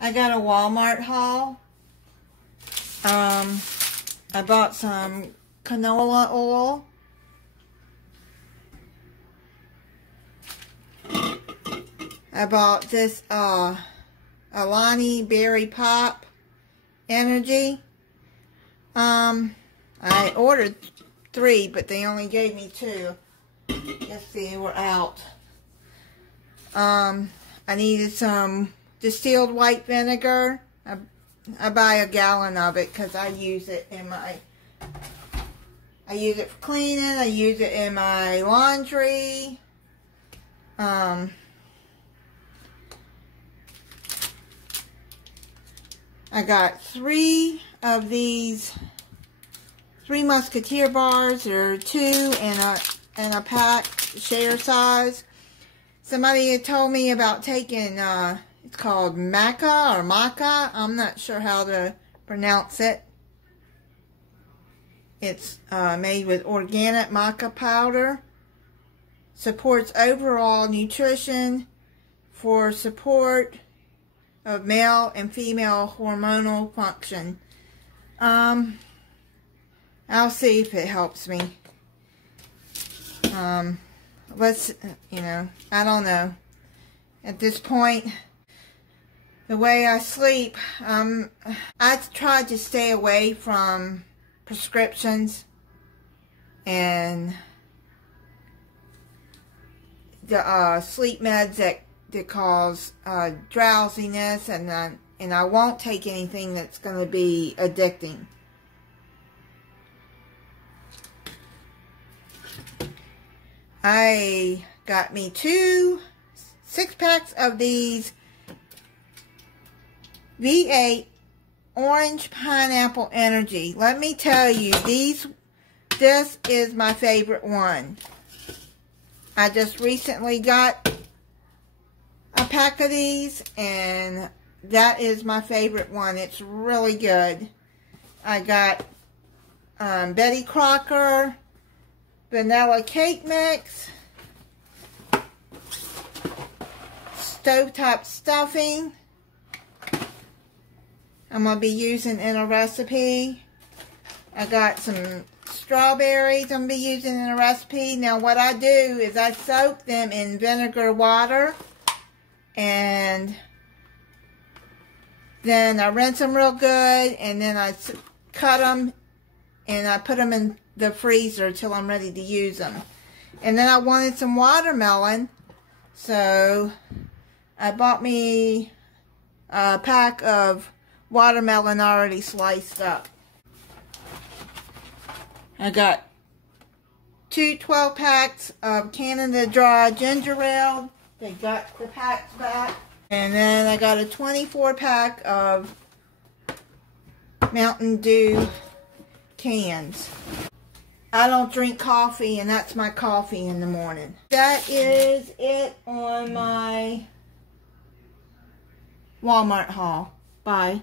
I got a Walmart haul. I bought some canola oil. I bought this Alani Berry Pop Energy. I ordered 3, but they only gave me 2. Guess they were out. I needed some distilled white vinegar. I buy a gallon of it because I use it in my, I use it for cleaning, I use it in my laundry. I got 3 of these 3 Musketeer bars. There are 2 in a pack, share size. Somebody had told me about taking, it's called maca or maca. I'm not sure how to pronounce it. It's made with organic maca powder. Supports overall nutrition for support of male and female hormonal function. I'll see if it helps me. Let's, I don't know. At this point, the way I sleep, I tried to stay away from prescriptions and the sleep meds that cause drowsiness, and I won't take anything that's going to be addicting. I got me 2 6-packs of these V8 Orange Pineapple Energy. Let me tell you, this is my favorite one. I just recently got a pack of these, and that is my favorite one. It's really good. I got Betty Crocker vanilla cake mix, stovetop stuffing. I'm going to be using in a recipe. I got some strawberries I'm going to be using in a recipe. Now what I do is I soak them in vinegar water, and then I rinse them real good, and then I cut them and I put them in the freezer till I'm ready to use them. And then I wanted some watermelon, so I bought me a pack of watermelon already sliced up. I got 2 12-packs of Canada Dry ginger ale. They got the packs back. And then I got a 24-pack of Mountain Dew cans. I don't drink coffee, and that's my coffee in the morning. That is it on my Walmart haul. Bye.